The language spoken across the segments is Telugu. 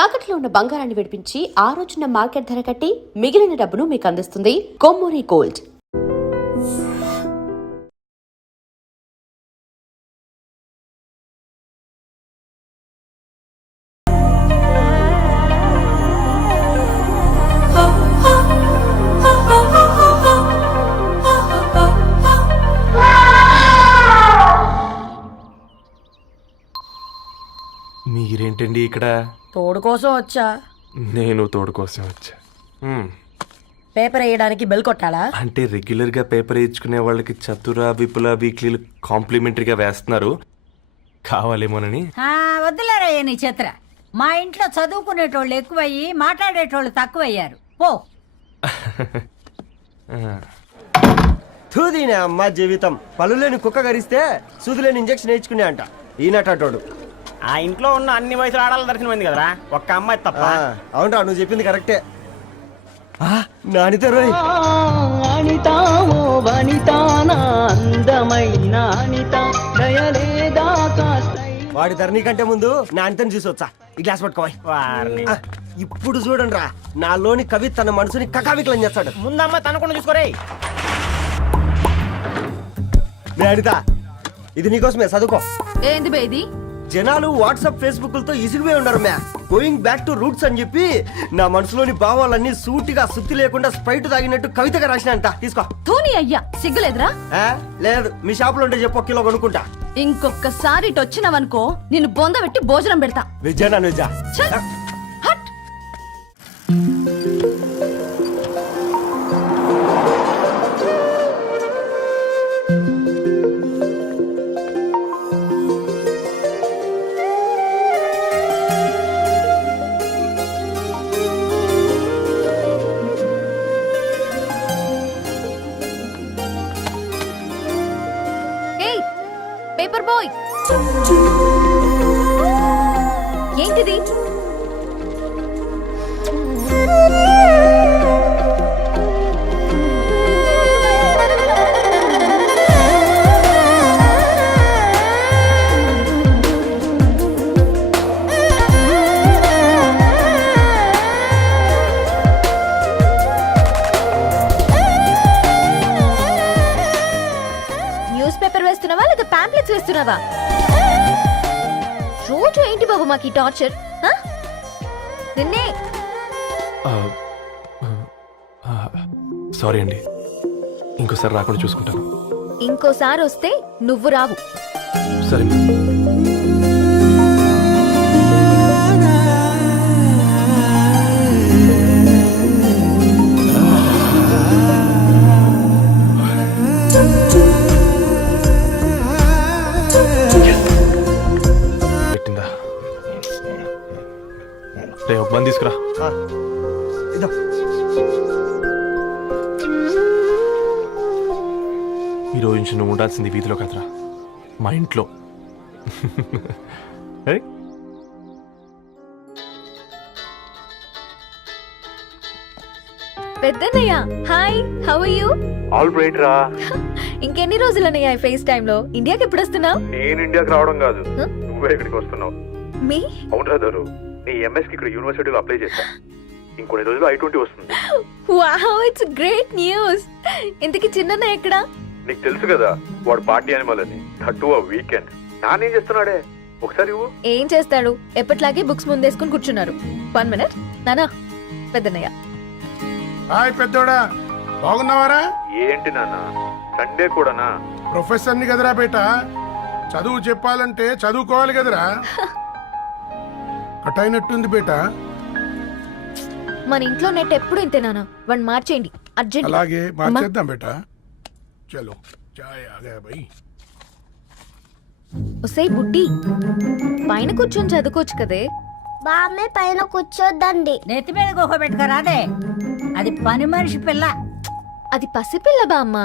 తాకట్లో ఉన్న బంగారాన్ని విడిపించి ఆ రోజున మార్కెట్ ధర కట్టి మిగిలిన డబ్బును మీకు అందిస్తుంది కొమ్మూరి గోల్డ్. మీరేంటండి ఇక్కడ? తోడు కోసం వచ్చా. నేను తోడు కోసం వచ్చా. పేపర్ వేయడానికి బెల్ కొట్టాలా? అంటే రెగ్యులర్ గా పేపర్ వేయించుకునే వాళ్ళకి చతుర విపుల వీక్లీలు కాంప్లిమెంటరీగా వేస్తున్నారు, కావాలేమోనని. వద్దులేరయ్య నీ చిత్ర. మా ఇంట్లో చదువుకునేటోళ్ళు ఎక్కువయ్యి మాట్లాడేటోళ్ళు తక్కువయ్యారు. పో. తూదీనే అమ్మ జీవితం. పలులేని కుక్క గరిస్తే సూదులేని ఇంజక్షన్ వేయించుకునే అంట ఈనటోడు. ఆ ఇంట్లో ఉన్న అన్ని వయసులో ఆడాలి దర్శనమైంది కదరా, ఒక్క అమ్మాయి తప్ప. అవునరా, నువ్వు చెప్పింది కరెక్టే. నానితో రోయ్ వాడి ధరణి కంటే ముందు నా అంతని చూసొచ్చా. ఈ గ్లాస్ పట్టుకోవాలి. ఇప్పుడు చూడండి రా, నాలోని కవి తన మనసుని కకావికలం చేస్తాడు. ముందమ్మ తనకుండా చూసుకోరే. అనిత, ఇది నీకోసమే, చదువుకో. ఏంది బేది? జనాలు వాట్సాప్ ఫేస్బుక్లతో ఇసిగిపోయి ఉండరు మ్యా. గోయింగ్ బ్యాక్ టు రూట్స్ అని చెప్పి నా మనసులోని భావాలన్నీ సూటిగా సుత్తి లేకుండా స్ప్రైట్ తాగినట్టు కవితగా రాసిన అంట. తీసుకో. ధోని అయ్యా, సిగ్గులేదురా? లేదు, మీ షాప్ లో ఉంటే చెప్పు, కిలో కొనుక్కుంటా. ఇంకొకసారి ఇటు వచ్చినావనుకో నిన్ను బొంద పెట్టి భోజనం పెడతా. వెజ్జా నాన్ వెజ్జా? హట్. పేపర్ బాయ్, ఏంటిది? న్యూస్ పేపర్ వేస్తున్నావా లేదా పాంప్లెట్స్ వేస్తున్నావా? రోజు ఏంటి బాబు మాకు ఈ టార్చర్? నిన్నే. సారీ అండి, ఇంకోసారి రాకుండా చూసుకుంటాను. ఇంకోసారి వస్తే నువ్వు రావు. సరే. ఒక బంద్ తీసుకురా. ఈరోజు నుంచి నువ్వు ఉండాల్సింది వీధిలో కదరా, మా ఇంట్లో. పెద్దన్నయ్య, hi, how are you? All right రా. ఇంకెన్ని రోజులన్నయ్య ఫేస్ టైమ్ లో? ఇండియాకి ఎప్పుడు వస్తున్నావు? నేను ఇండియాకి రావడం కాదు, నువ్వే ఇక్కడికి వస్తున్నావు. మీ? అవునరా దరు, నీ ఎంఎస్ కి ఇక్కడ యూనివర్సిటీలో అప్లై చేశా. ఇంకొన్ని రోజులు I-20 వస్తుంది. Wow, it's great news. ఇంతకీ చిన్నన్న ఎక్కడా? నీకు తెలుసు కదా, వాడు పార్టీ అనిమల్ అని. థర్టూ ఆ వీకెండ్ నానేం చేస్తున్నాడే, ఒకసారి ఏం చేస్తాడు, ఎప్పట్లాగే బుక్స్ ముందేసుకుని కూర్చున్నారు. 1 minute నానా. పెద్దన్నయ్య. హాయ్ పెద్దోడా, బాగున్నావారా? ఏంటి నాన్న, సండే కూడానా? ప్రొఫెసర్ని కదరా బేట, చదువు చెప్పాలంటే చదువుకోవాలి కదరా. కట్ అయినట్టుంది బేట. మన ఇంట్లో నెట్ ఎప్పుడు ఇంతేనా? వన్ మార్చేయండి అర్జెంట్. అలాగే మార్చేద్దాం బేట. చలో చాయ్ ఆగా భయ్. ఒసే బుడ్డి, పైన కూర్చొని చదువుకోవచ్చు కదే. బామ్మే పైన కూర్చోద్దండి. నెత్తి మీద గుహ పెట్టుకోరాదే, అది పని మనిషి పిల్ల. అది పసిపిల్ల బామ్మ.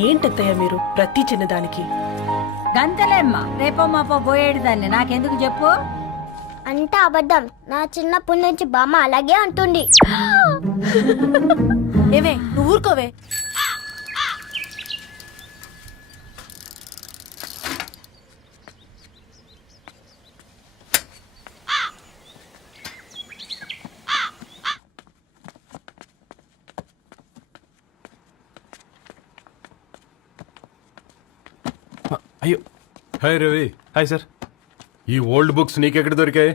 ఏంటత్తయ్య మీరు ప్రతి చిన్నదానికి? గంతలేమ్మా, రేపో మాపో పోయేడు దాన్ని నాకెందుకు చెప్పు. అంటే అబద్ధం. నా చిన్నప్పటి నుంచి బామ్మ అలాగే అంటుంది. ఏవే నువ్వు ఊరుకోవే. అయ్యో హాయ్ రవి, హాయ్ సార్. ఈ ఓల్డ్ బుక్స్ నీకెక్కడ దొరికాయి?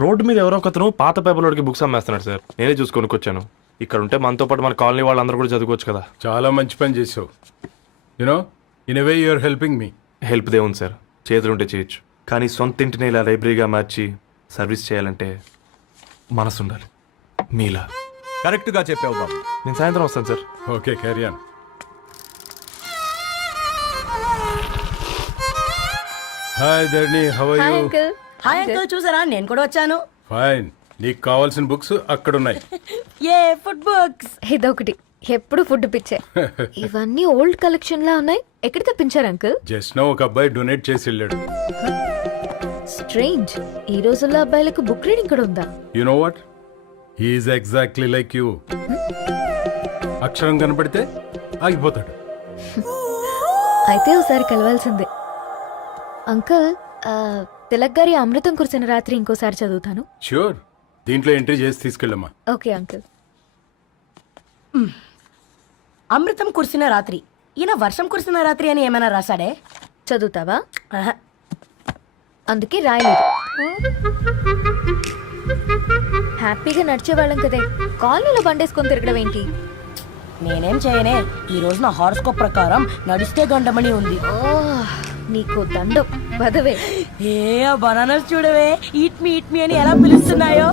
రోడ్డు మీద ఎవరో ఒకతను పాత పేపర్లోకి బుక్స్ అమ్మేస్తున్నాడు సార్. నేనే చూసుకొని వచ్చాను. ఇక్కడ ఉంటే మనతో పాటు మన కాలనీ వాళ్ళందరూ కూడా చదువుకోవచ్చు కదా. చాలా మంచి పని చేసావు. You know, in a way you are helping me. Help దేవుంది సార్, చేతులుంటే చేయొచ్చు. కానీ సొంత ఇంటిని ఇలా లైబ్రరీగా మార్చి సర్వీస్ చేయాలంటే మనసు ఉండాలి. మీలా. కరెక్ట్గా చెప్పావు బాబు. నేను సాయంత్రం వస్తాను sir. Okay, carry on. Hi Dharni, how are hi you? Uncle. Hi uncle, చూసారా నేను కూడా వచ్చాను. ఫైన్. నీకు కావాల్సిన బుక్స్ అక్కడ ఉన్నాయి. ఏ ఫుడ్ బుక్స్? ఇదొకటి, ఎప్పుడు ఫుడ్ పిచ్చే. ఇవన్నీ ఓల్డ్ కలెక్షన్ లా ఉన్నాయి. ఎక్కడ తెప్పించారు అంకుల్? జస్ట్ నో ఒక అబ్బాయి డొనేట్ చేసి వెళ్ళాడు. స్ట్రేంజ్, ఈ రోజుల్లో అబ్బాయిలకు బుక్ రీడింగ్ కూడా ఉందా? You know what, he's exactly like you. అక్షరం కనపడితే ఆగిపోతాడు. అయితే ఒకసారి కలవాల్సిందే. అంకుల్, తిలక్ గారి అమృతం కురిసిన రాత్రి ఇంకోసారి చదువుతాను. ష్యూర్, దీంట్లో ఎంట్రీ చేసి తీసుకెళ్ళమ్మా. Okay uncle. అమృతం కురిసిన రాత్రి. ఈయన వర్షం కురిసిన రాత్రి అని ఏమైనా రాశాడే? చదువుతావా? ఆహా. అందుకే రాయలేదు. హ్యాపీగా నడిచేవాళ్ళం కదే, కాలనీలో బండేసుకొని తిరగడం ఏంటి? నేనేం చేయనే, ఈ రోజు నా హారోస్కోప్ ప్రకారం నడిస్తే గండమని ఉంది. ఓ, నీకు దండం పదవే. ఏ బనానాస్ చూడవే, ఈట్ మీ అని ఎలా పిలుస్తున్నాయో.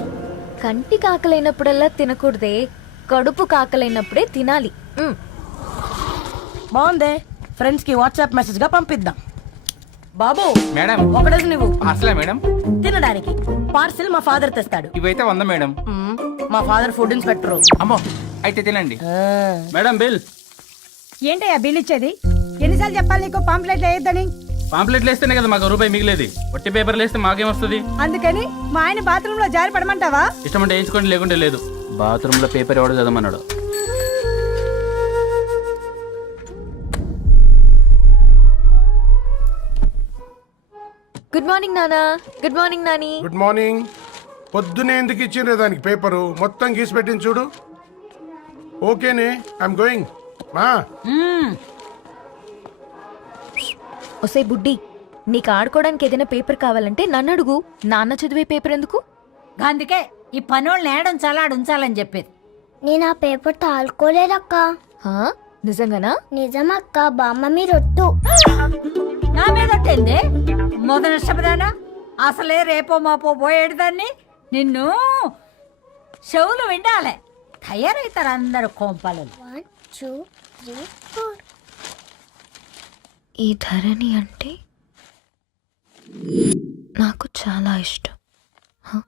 కంటి కాకలైనప్పుడల్లా తినకూడదే, కడుపు కాకలైనప్పుడే తినాలి. బాగుందే, ఫ్రెండ్స్ కి వాట్సాప్ మెసేజ్ గా పంపిద్దాం. బాబు మేడం. ఒకటేసి నువ్వు అసలే మేడం తినడానికి పార్సిల్ మా ఫాదర్ తెస్తాడు. ఇవైతే 100 మేడం. మా ఫాదర్ ఫుడ్ ఇన్స్పెక్టర్. అమ్మో, అయితే తినండి మేడం. బిల్ ఏంటయ్యా బిల్ ఇచ్చేది? ఎన్నిసార్లు చెప్పాలి నీకు పాంప్లెట్ వేయొద్దని? పాంప్లెట్లు వేస్తేనే కదా మాకు రూపాయి మిగిలేది. వట్టి పేపర్లు వేస్తే మాకేం వస్తుంది? అందుకని మా ఆయన బాత్రూమ్ లో జారి పడమంటావా? ఇష్టమంటే వేయించుకోండి, లేకుంటే లేదు. బాత్రూమ్ లో పేపర్ ఎవడు చదవమన్నాడు? గుడ్ మార్నింగ్ నానా. Good morning Nani. Good morning. పొద్దునే ఎందుకు ఇచ్చిండ్రే దానికి పేపరు? మొత్తం గీసి పెట్టింది చూడు. ఓకేనే, ఐఎమ్ గోయింగ్. మా ఒసే బుడ్డి, నీకు ఆడుకోవడానికి ఏదైనా పేపర్ కావాలంటే నన్ను అడుగు. నాన్న చదివే పేపర్ ఎందుకు? అందుకే ఈ పనోళ్ళని ఏడుంచాలా ఉంచాలని చెప్పేది. నేను ఆ పేపర్ తాలుకోలేదక్క. హా? నిజంగానా? నిజమక్క, బామ్మ మీరొట్టు. నా మీద ఒట్టేంది? మొదటి నష్టపదానా? అసలే రేపో మాపో పోయేడు దాన్ని. నిన్ను చెవులు వినాలే, తయారవుతారు అందరు కోంపాలు. 1 2 3 4. ఈ ధరణి అంటే నాకు చాలా ఇష్టం. హ?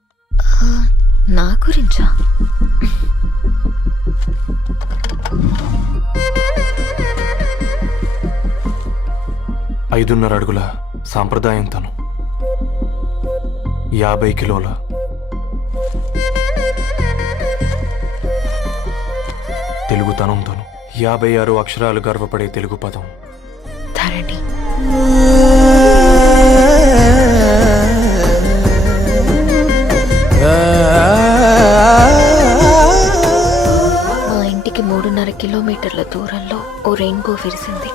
నా గురించా? 5.5 అడుగుల సాంప్రదాయం తను, 50 కిలోల తెలుగుతనం తను, 56 అక్షరాలు గర్వపడే తెలుగు పదం ధరణి. మా ఇంటికి 3.5 కిలోమీటర్ల దూరంలో ఓ రెయిన్బో విరిసింది.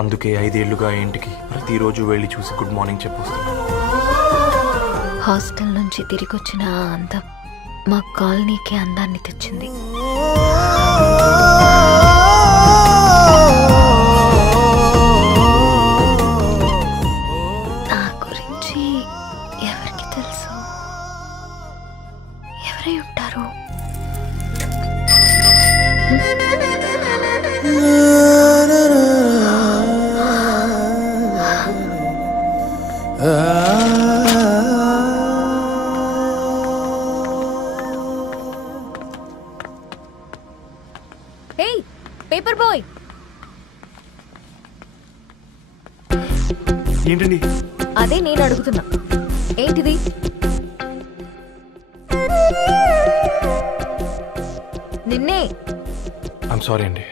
అందుకే 5 ఏళ్లుగా ఇంటికి ప్రతిరోజు వెళ్ళి చూసి గుడ్ మార్నింగ్ చెప్పొస్తున్నాను. హాస్టల్ నుంచి తిరిగి వచ్చిన ఆ అందం మా కాలనీకి అందాన్ని తెచ్చింది. నా గురించి ఎవరికి తెలుసు? ఎవరై ఉంటారు? హే పేపర్ బాయ్, ఏంటండి? అదే నేను అడుగుతున్నా, ఏంటిది? నిన్నే. ఐమ్ సారీ అండి.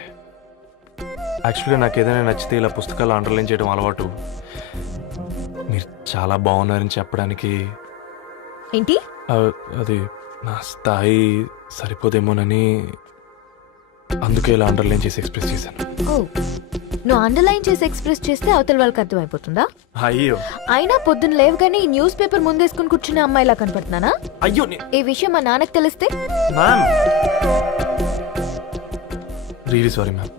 యాక్చువల్గా నాకు ఏదైనా నచ్చితే ఇలా పుస్తకాలు అండర్లైన్ చేయడం అలవాటు. మీరు చాలా బాగున్నారని చెప్పడానికి ఏంటి? అది నా స్థాయి సరిపోదేమోనని అందుకే ఇలా అండర్లైన్ చేసి ఎక్స్ప్రెస్ చేశాను. ఓ, నువ్వు అండర్లైన్ చేసి ఎక్స్ప్రెస్ చేస్తే అవతల వాళ్ళకి అర్థమైపోతుందా? అయ్యో అయినా పొద్దున్న లేవగానే ఈ న్యూస్ పేపర్ ముందేసుకుని కూర్చునే అమ్మాయిలా కనపడుతున్నానా? అయ్యో ఈ విషయం మా నాన్నకి తెలిస్తే? మ్యామ్ రియలీ సారీ మ్యామ్,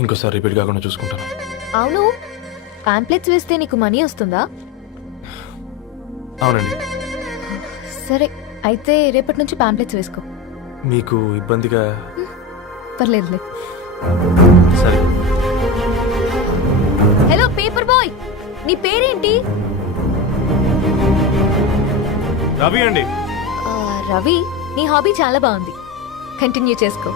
ఇంకోసారి రిపీట్ కాకుండా చూసుకుంటాను. అవును, పాంప్లెట్స్ వేస్తే నీకు మనీ వస్తుందా? అవునండి. సరే అయితే రేపటి నుంచి పాంప్లెట్స్ వేసుకో. మీకు ఇబ్బందిగా? పర్లేదులే. సరే. హలో పేపర్ బాయ్, నీ పేరేంటి? రవి అండి. రవి, నీ హాబీ చాలా బాగుంది, కంటిన్యూ చేసుకో.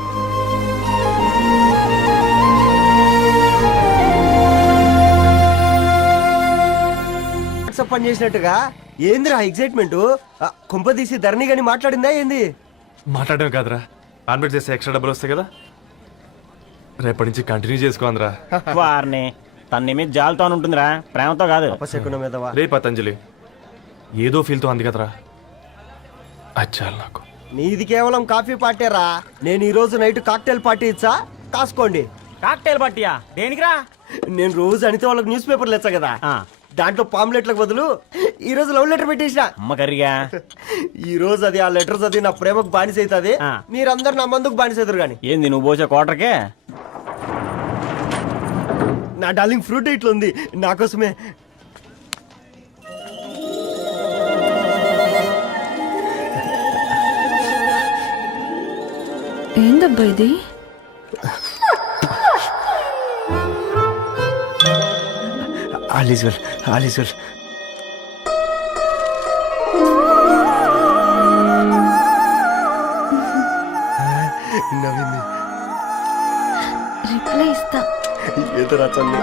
వాట్సాప్ పని చేసినట్టుగా ఏందిరా ఎగ్జైట్మెంట్? కుంప తీసి ధరణి గాని మాట్లాడిందా ఏంది? మాట్లాడడం కాదురా, కాన్వర్ట్ చేస్తే ఎక్స్ట్రా డబ్బులు వస్తాయి కదా, రేపటి నుంచి కంటిన్యూ చేసుకోందిరా. వారిని తన మీద జాలతో ఉంటుందిరా, ప్రేమతో కాదు. అపశకునం మీదవా? రే పతంజలి, ఏదో ఫీల్తో అంది కదరా, అచ్చాలి నాకు. నీది కేవలం కాఫీ పార్టీరా. నేను ఈ రోజు నైట్ కాక్టైల్ పార్టీ ఇచ్చా, కాసుకోండి. కాక్టైల్ పార్టీయా? దేనికిరా? నేను రోజు అనితే వాళ్ళకి న్యూస్ పేపర్లు ఇచ్చా కదా, ఆ. దాంట్లో పాంప్లెట్లకు బదులు ఈ రోజు లవ్ లెటర్ పెట్టేసిన. అమ్మ కర్రీగా. ఈ రోజు అది ఆ లెటర్ చదివి నా ప్రేమకు బానిస అవుతుంది, ఆ. మీరందరు నా మందుకు బానిస అవుతారు. కానీ ఏంది నువ్వు పోసే కోటర్కే? నా డార్లింగ్ ఫ్రూట్ ఇట్లా ఉంది నా కోసమే. ఏందబ్బా ఇది? All is well, all is well. నవ్వింది. రిప్లై ఇస్తా. ఏదో రాచండి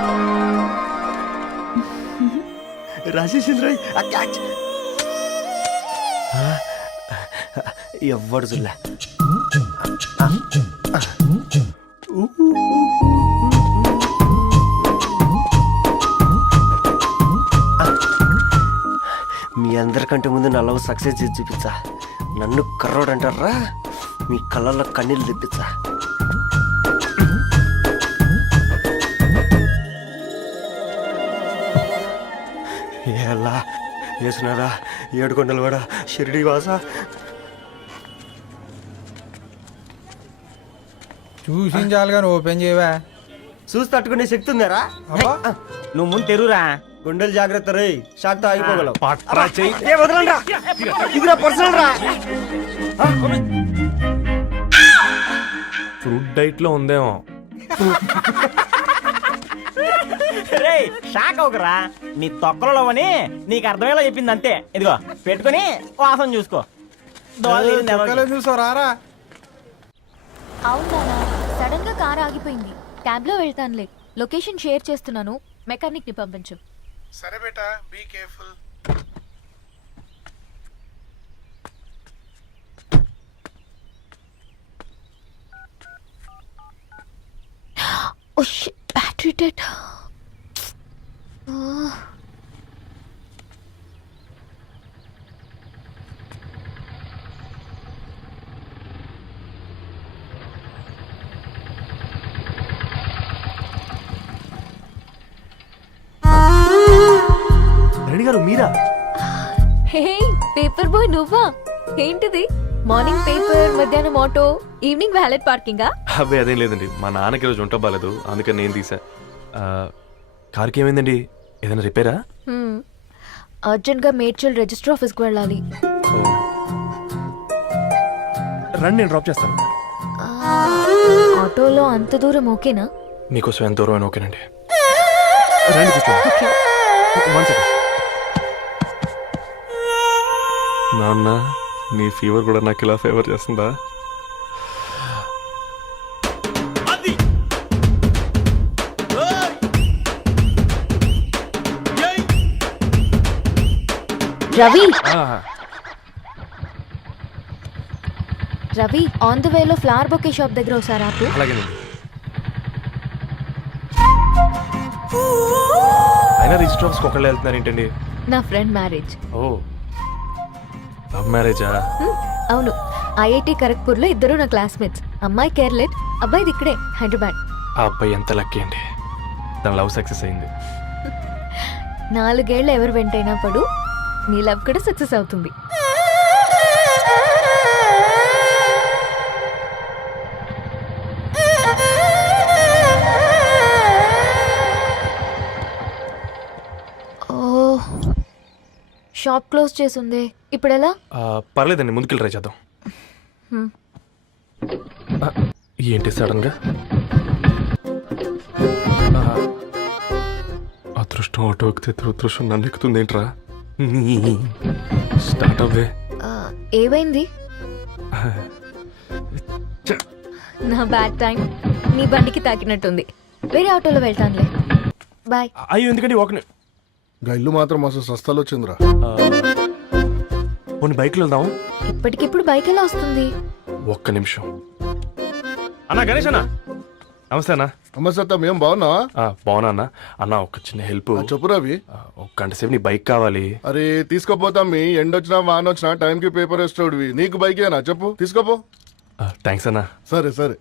రాసేసింది రాయ్. ఎవ్వడు చూడలే. మీ అందరికంటే ముందు నా లవ్ సక్సెస్ చేసి చూపించా. నన్ను కర్రోడు అంటారా, మీ కళ్ళల్లో కన్నీళ్ళు తెప్పించా. ఎలా వేసినారా ఏడుకొండలు కూడా షిరిడి వాస. చూసించాలి కానీ ఓపెన్ చేయవా? చూసి తట్టుకునే శక్తి ఉందారా? నువ్వు ముందు తెరురా. గుండెలు జాగ్రత్త రే, షాక్ తో ఆగిపోగలవు. పట్రా చెయ్యి. ఇది నా పర్సనల్ రా. ఫ్రూట్ డైట్ లో ఉందేమో. రే షాక్ అవుకరా, నీ తొక్కలలో అని నీకు అర్థమయ్యేలా చెప్పింది అంతే. ఇదిగో పెట్టుకొని వాసన చూసుకో. చూసారా? అవునా, సడన్ గా కార్ ఆగిపోయింది. క్యాబ్ లో వెళ్తానులే. లొకేషన్ షేర్ చేస్తున్నాను, మెకానిక్ ని పంపించు. సరే బేటా, be careful. Oh shit, battery dead. Reddy గారు మీరా? హే పేపర్ బాయ్, నువ్వా? ఏంటిది? మార్నింగ్ పేపర్, మధ్యాహ్నం ఆటో, ఈవినింగ్ వ్యాలెట్ పార్కింగా? అబ్బే అదేం లేదండి, మా నాన్నకి రోజు ఉంట బాగాలేదు, అందుకని నేను తీసా. కార్కి ఏమైందండి? ఏదైనా రిపేరా? అర్జెంట్ గా మేడ్చల్ రిజిస్టర్ ఆఫీస్ కు వెళ్ళాలి. రండి నేను డ్రాప్ చేస్తాను. ఆటోలో అంత దూరం ఓకేనా? మీకోసం ఎంత దూరం అయినా ఓకేనండి. రండి కూర్చోండి. One second. నాన్న, నీ ఫీవర్ కూడా నాకు ఇలా ఫేవర్ చేస్తుందా? రవి, రవి ఆన్ ద వేలో ఫ్లవర్ బొకే షాప్ దగ్గర ఒకసారి ఆపు. అలాగేనండి. అయినా రిజిస్టర్ ఆఫీస్కి ఒకళ్ళు వెళ్తున్నారు ఏంటండి? నా ఫ్రెండ్ మ్యారేజ్. ఓ, లవ్ మ్యారేజా? అవును, ఐఐటి ఖరగ్పూర్ లో ఇద్దరు నా క్లాస్మేట్స్. అమ్మాయి కేర్లెట్, అబ్బాయిది ఇక్కడే హైదరాబాద్. ఆ అబ్బాయి ఎంత లక్కీ అండి. తన లవ్ సక్సెస్ అయింది. 4 ఏళ్ళు ఎవరు వెంటైనా పడు, నీ లవ్ కూడా సక్సెస్ అవుతుంది. ఓ, షాప్ క్లోజ్ చేసింది, ఇప్పుడు ఎలా? పర్లేదండి, ముందుకెళ్ళి ట్రై చేద్దాం. ఏంటి సడన్గా? అదృష్టం ఆటో ఎక్కితే దురదృష్టం నన్ను ఎక్కుతుంది ఏంట్రా? స్టార్ట్ అవ్వే. ఏమైంది? నా బ్యాడ్ టైం నీ బండికి తాకినట్టుంది. వేరే ఆటోలో వెళ్తానులే, బాయ్. అయ్యో ఎందుకండి ఒక ఇల్లు మాత్రం అసలు సస్తాలో వచ్చిందిరా. కొన్ని బైక్లో వెళ్దాం. ఇప్పటికిప్పుడు బైక్ ఎలా వస్తుంది? ఒక్క నిమిషం. అన్నా గణేష్ అన్న, నమస్తే అన్న. అమ్మసత్తం ఏం బాగున్నావా? బాగున్నా అన్న. అన్న ఒక చిన్న హెల్ప్. చెప్పు రవి. ఒక గంట సేపు నీ బైక్ కావాలి. అరే తీసుకోపోతాం, మీ ఎండొచ్చినా వానొచ్చినా టైంకి పేపర్ వేస్తాడువి. నీకు బైకేనా చెప్పు, తీసుకోపో. థ్యాంక్స్ అన్న. సరే సరే.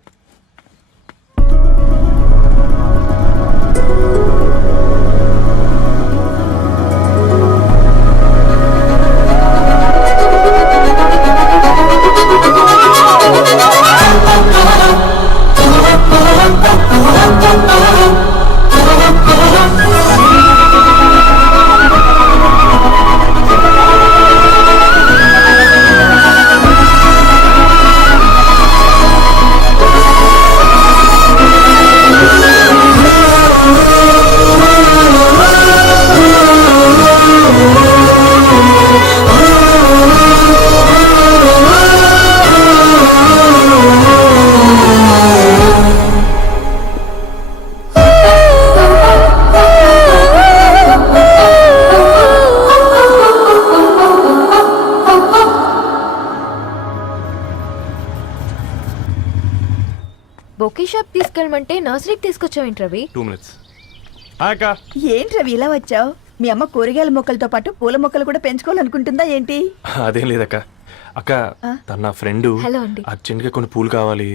బొకే షాప్ తీసుకెళ్ళమంటే నర్సరీకి తీసుకొచ్చావేంటి రవి? 2 minutes. అక్క ఏంటి రవి ఇలా వచ్చావు? మీ అమ్మ కూరగాయల మొక్కలతో పాటు పూల మొక్కలు కూడా పెంచుకోవాలనుకుంటుందా ఏంటి? అదేం లేదక్క. అక్క తన నా ఫ్రెండ్ హలో అండి. అర్జెంట్ గా కొన్ని పూలు కావాలి.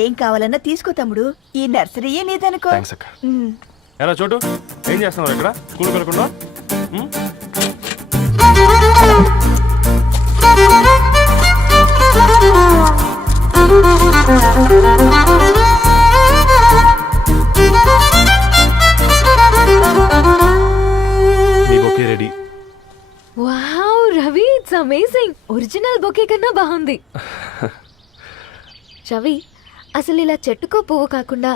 ఏం కావాలన్నా తీసుకో తమ్ముడు, ఈ నర్సరీయే నీదనుకో. థ్యాంక్స్ అక్క. ఎలా చోటు ఏం చేస్తున్నావు ఇక్కడ? స్కూల్ వెళ్ళకుండా? మీ bouquet ready. Wow Ravi, it's amazing. Original bouquet కన్నా బాగుంది. రవి, అసలు ఇలా చెట్టుకో పువ్వు కాకుండా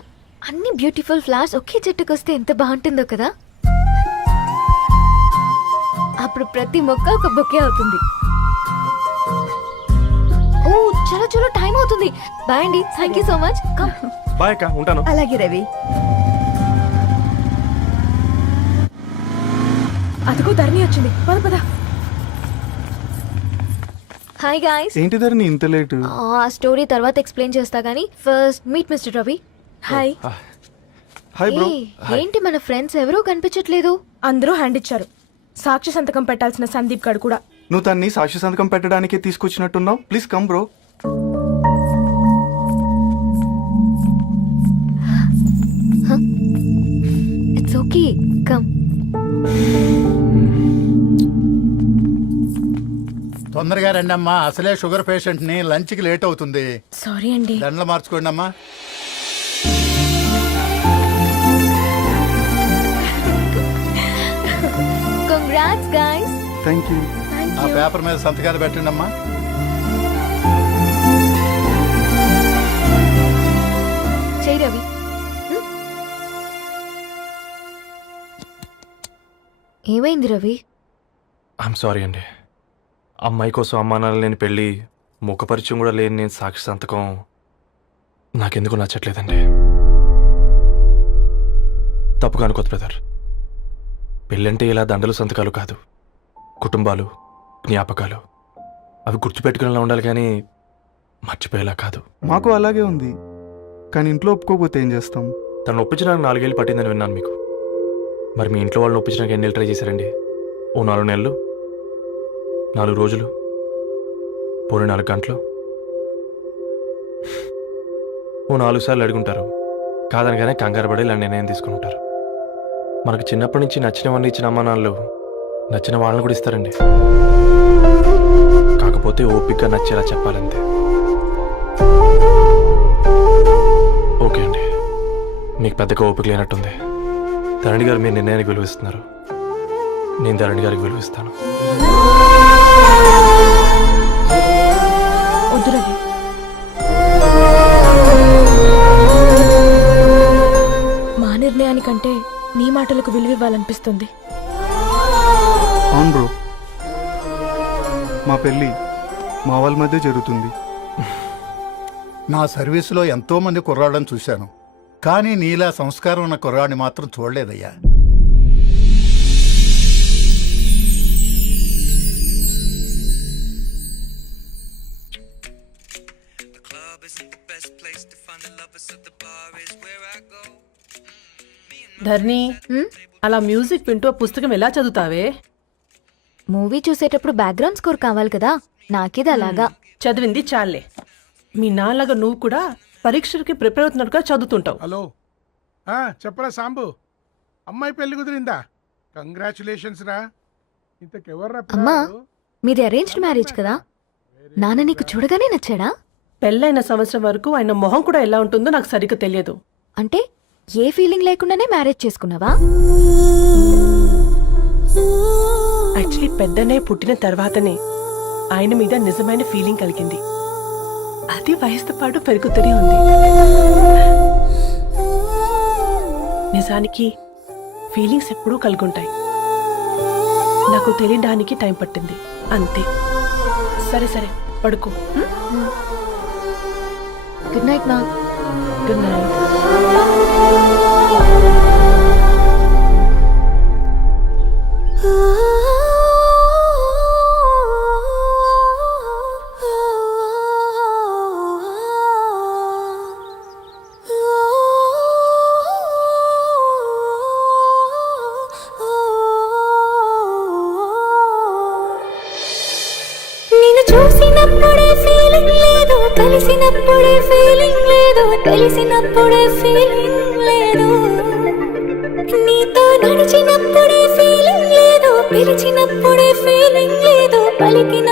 అన్ని బ్యూటిఫుల్ ఫ్లవర్స్ ఒకే చెట్టుకు వస్తే ఎంత బాగుంటుందో కదా. అప్పుడు ప్రతి మొక్క ఒక బొకే అవుతుంది. ఓ చలో చలో, టైం అవుతుంది. బాయ్ అండి, thank you so much. Come. Bye అక్క, ఉంటాను. అలాగే రవి. అదిగో ధరణి వచ్చింది, పద పద. Hi guys. ఏంటి ధరణి ఇంత లేట్? ఆ స్టోరీ తర్వాత ఎక్స్ప్లెయిన్ చేస్తా గానీ first meet mister Ravi. Hi. Hi bro. ఏంటి మన ఫ్రెండ్స్ ఎవరూ కనిపించట్లేదు? అందరూ హ్యాండ్ ఇచ్చారు. సాక్షి సంతకం పెట్టాల్సిన సందీప్ గడు కూడా. నువ్వు తన్ని సాక్షి సంతకం పెట్టడానికే తీసుకొచ్చినట్టున్నావు. Please come bro. It's okay, come. తొందరగా రండి అమ్మా, అసలే షుగర్ పేషెంట్ ని, లంచ్ కి లేట్ అవుతుంది. సారీ అండి. దండలు మార్చుకోండి అమ్మా. Congrats guys. Thank you. ఆ పేపర్ మీద సంతకాలు పెట్టండి అమ్మా. చెయ్యి రవి. ఏమైంది రవి? ఐఎమ్ సారీ అండి. అమ్మాయి కోసం అమ్మా నాన్న లేని పెళ్ళి, ముఖపరిచయం కూడా లేని నేను సాక్షి సంతకం నాకెందుకు నచ్చట్లేదండి. తప్పుగా అనుకోదు బ్రదర్. పెళ్ళంటే ఇలా దండలు సంతకాలు కాదు, కుటుంబాలు, జ్ఞాపకాలు. అవి గుర్తుపెట్టుకునేలా ఉండాలి కానీ మర్చిపోయేలా కాదు. మాకు అలాగే ఉంది, కానీ ఇంట్లో ఒప్పుకోకపోతే ఏం చేస్తాం? తను ఒప్పించడానికి 4 ఏళ్ళు పట్టిందని విన్నాను మీకు. మరి మీ ఇంట్లో వాళ్ళని ఒప్పించడానికి ఎన్ని ట్రై చేశారండి? ఓ 4 నెలలు, 4 రోజులు, పోనీ 4 గంటలు, ఓ 4 సార్లు అడుగుంటారు. కాదనగానే కంగారు పడి ఇలా నిర్ణయం తీసుకుని ఉంటారు. మనకు చిన్నప్పటి నుంచి నచ్చినవన్నీ ఇచ్చిన అమ్మా నాన్నలు నచ్చిన వాళ్ళని కూడా ఇస్తారండి. కాకపోతే ఓపికగా నచ్చేలా చెప్పాలంతే. ఓకే అండి, మీకు పెద్దగా ఓపిక లేనట్టుంది. ధరణి గారు మీ నిర్ణయానికి విలువిస్తున్నారు, నేను ధరణి గారికి విలువిస్తాను. వద్దు రవి, మా నిర్ణయానికంటే నీ మాటలకు విలువివ్వాలనిపిస్తుంది. అవును బ్రో, మా పెళ్ళి మా వాళ్ళ మధ్య జరుగుతుంది. నా సర్వీసులో ఎంతో మంది కుర్రాళ్ళని చూశాను, కానీ నీలా సంస్కారం ఉన్న కుర్రాడిని మాత్రం చూడలేదయ్యా. ధర్ని, అలా మ్యూజిక్ వింటూ పుస్తకం ఎలా చదువుతావే? మూవీ చూసేటప్పుడు బ్యాక్గ్రౌండ్ స్కోర్ కావాలి కదా, నాకిది అలాగా. చదివింది చాలే. మీ నాన్నగా నువ్వు కూడా పరీక్షలకి ప్రిపేర్ అవుతున్నట్టుగా చదువుతుంటావు. హలో, చెప్పరా సాంబు, అమ్మాయి పెళ్లి కుదిరిందా? కంగ్రాచులేషన్స్ రా. ఇంతకెవర్రా అమ్మా, పిల్లాడు? మీది అరేంజ్డ్ మ్యారేజ్ కదా, నాన్న నీకు చూడగానే నచ్చాడా? పెళ్ళైన సంవత్సరం వరకు ఆయన మొహం కూడా ఎలా ఉంటుందో నాకు సరిగ్గా తెలియదు. అంటే ఏ ఫీలింగ్ లేకుండానే మ్యారేజ్ చేసుకున్నావా? యాక్చువల్లీ పెద్దనే పుట్టిన తర్వాతనే ఆయన మీద నిజమైన ఫీలింగ్ కలిగింది. అది వయసుతో పాటు పెరుగుతూనే ఉంది. నిజానికి ఫీలింగ్స్ ఎప్పుడూ కలుగుంటాయి, నాకు తెలియడానికి టైం పట్టింది అంతే. సరే సరే, పడుకో. గుడ్ నైట్ మా. Good night. నిన్ను చూసినప్పుడే ఫీలింగ్ లేదు, కలిసినప్పుడే ఫీలింగ్ లేదు, తెలిసినప్పుడే ఫీలింగ్ లేదు, నీతో నడిచినప్పుడే ఫీలింగ్ లేదు, పిలిచినప్పుడే ఫీలింగ్ లేదు, పలికిన